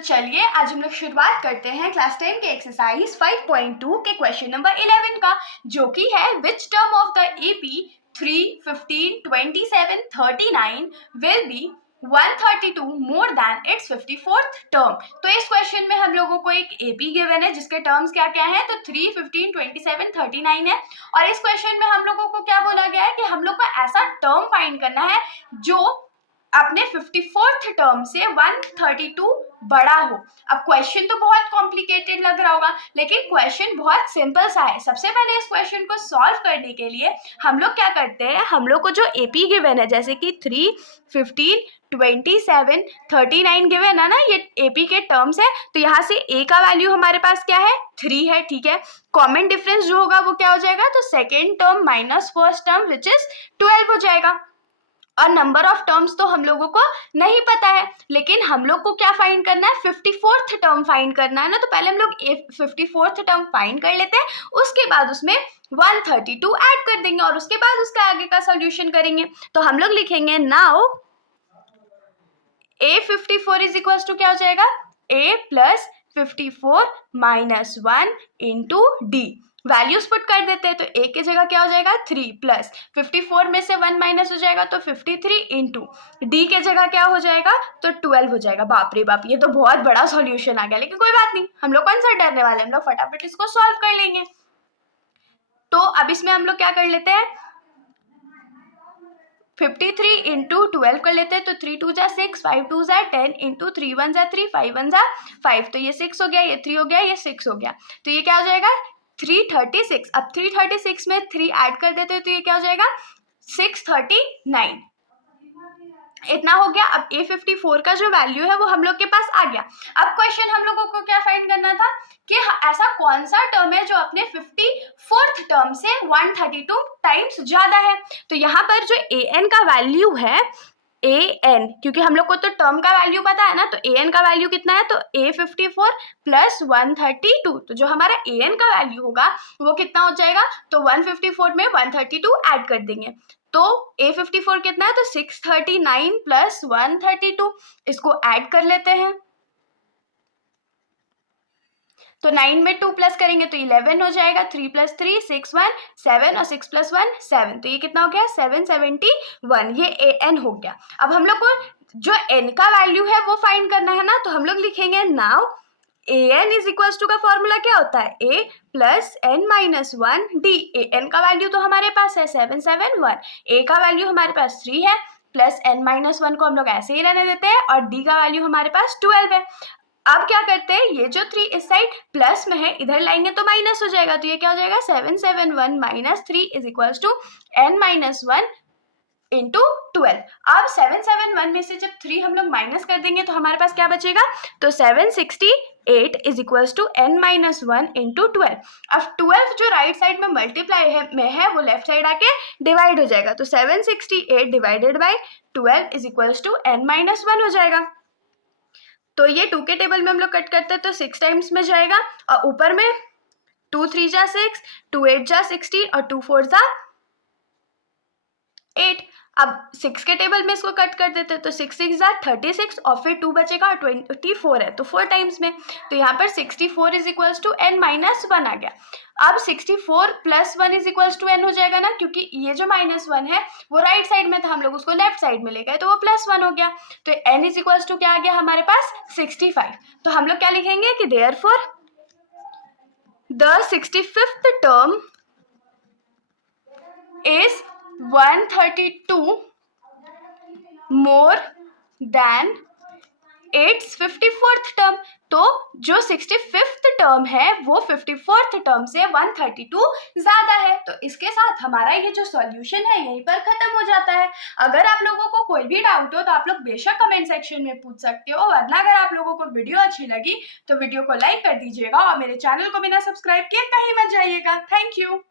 चलिए आज हम लोग शुरुआत करते हैं क्लास 10 के एक्सरसाइज 5.2 के क्वेश्चन नंबर 11 का, जो कि है which term of the AP 3, 15, 27, 39 will be 132 more than it's 54th term. तो इस क्वेश्चन में हम लोगों को एक एपी गिवन है जिसके टर्म्स क्या क्या हैं, तो 3, 15, 27, 39 है। और इस क्वेश्चन में हम लोगों को क्या बोला गया है कि हम लोग को ऐसा टर्म फाइंड करना है जो अपने 54th टर्म से 132 बड़ा हो। अब क्वेश्चन तो बहुत कॉम्प्लिकेटेड लग रहा होगा, लेकिन क्वेश्चन बहुत सिंपल सा है। सबसे पहले इस क्वेश्चन को सॉल्व करने के लिए हम लोग क्या करते हैं, हम लोग को जो एपी गिवन है जैसे कि 3, 15, 27, 39 गिवन है ना, ये एपी के टर्म्स है। तो यहाँ से ए का वैल्यू हमारे पास क्या है, 3 है, ठीक है। कॉमन डिफरेंस जो होगा वो क्या हो जाएगा, तो second term minus first term which is 12 हो जाएगा। और नंबर ऑफ टर्म्स तो हम लोगों को नहीं पता है, लेकिन हम लोग को क्या फाइंड करना है, 54th टर्म फाइंड करना है ना। तो पहले हम लोग 54th टर्म फाइंड कर लेते हैं, उसके बाद उसमें 132 ऐड कर देंगे और उसके बाद उसका आगे का सॉल्यूशन करेंगे। तो हम लोग लिखेंगे now A54 is equal to क्या हो जाएगा, A plus 54 minus 1 into D. Values put कर देते हैं, तो ए की जगह क्या हो जाएगा 3 प्लस 54 में से 1 माइनस हो जाएगा तो 53 इंटू डी के जगह क्या हो जाएगा, तो 12 हो जाएगा। बाप रे बाप, ये तो बहुत बड़ा सॉल्यूशन आ गया, लेकिन कोई बात नहीं, हम लोग कौन सा डरने वाले, हम लोग फटाफट इसको सॉल्व कर लेंगे। तो अब इसमें हम लोग क्या कर लेते हैं, 53 इंटू 12 कर लेते हैं, तो 3 2 जा 6, 5 2 जा 10 इंटू 3 1 जा 3, 5 1 जा 5। तो ये 6 हो गया, ये 3 हो गया, ये 6 हो गया। तो ये क्या हो जाएगा 336। अब 336 में 3 ऐड कर देते हैं तो ये क्या हो जाएगा 639। इतना हो गया। अब A54 का जो वैल्यू है वो हम लोग के पास आ गया। अब क्वेश्चन हम लोगों को क्या फाइंड करना था कि ऐसा कौन सा टर्म है जो अपने 54th टर्म से 132 टाइम्स ज्यादा है। तो यहाँ पर जो an का वैल्यू है, an, क्योंकि हम लोग को तो टर्म का वैल्यू पता है ना, तो an का वैल्यू कितना है, तो A54 प्लस 132। तो जो हमारा an का वैल्यू होगा वो कितना हो जाएगा, तो 154 में 132 ऐड कर देंगे। तो A54 कितना है, तो 639 प्लस 132, इसको ऐड कर लेते हैं। तो 9 में 2 प्लस करेंगे तो 11 हो जाएगा, 3 प्लस 3 6 1 7 और 6 प्लस 1 7। तो ये कितना हो गया 771, ये an हो गया। अब हम लोग को जो n का वैल्यू है वो फाइंड करना है ना, तो हम लोग लिखेंगे now an is equal to का फॉर्मूला क्या होता है, a plus n minus 1 D. an का वैल्यू तो हमारे पास है 771, a का वैल्यू हमारे पास 3 है, प्लस n माइनस 1 को हम लोग ऐसे ही रहने देते हैं, और d का वैल्यू हमारे पास 12 है। अब क्या करते हैं, ये जो 3 इस साइड प्लस में है, इधर लाएंगे तो माइनस हो जाएगा। तो ये क्या हो जाएगा 771 minus 3 is equal to n minus 1 into 12। अब 771 में से जब 3 हम लोग माइनस कर देंगे तो हमारे पास क्या बचेगा, तो 768 is equal to n minus 1 into 12। अब 12 जो राइट साइड में मल्टीप्लाई है वो लेफ्ट साइड आके डिवाइड हो जाएगा। तो 768 divided by 12 is equal to n minus 1 हो जाएगा। तो ये 2 के टेबल में हम लोग कट करते हैं तो 6 टाइम्स में जाएगा, और ऊपर में 2 3 जा 6, 2 8 जा 16 और 2 4 जा 8। अब 6 के टेबल में इसको कट कर देते हैं तो 6 6 जा 36 और फिर 2 बचेगा और 24 है तो 4 टाइम्स में। तो यहाँ पर 64 is equal to n minus 1 आ गया। अब 64 plus 1 is equal to n हो जाएगा ना, क्योंकि ये जो माइनस 1 है वो राइट साइड में था, हम लोग उसको लेफ्ट साइड में ले गए तो वो प्लस 1 हो गया। तो n इज इक्वल टू क्या आ गया हमारे पास 65। तो हम लोग क्या लिखेंगे कि therefore the 65th term is 132 more than its 54th term. तो जो 65th टर्म है वो 54th टर्म से 132 ज्यादा है। तो इसके साथ हमारा ये जो सॉल्यूशन है यहीं पर खत्म हो जाता है। अगर आप लोगों को कोई भी डाउट हो तो आप लोग बेशक कमेंट सेक्शन में पूछ सकते हो, वरना अगर आप लोगों को वीडियो अच्छी लगी तो वीडियो को लाइक कर दीजिएगा और मेरे चैनल को बिना सब्सक्राइब किए कहीं मत जाइएगा। Thank you.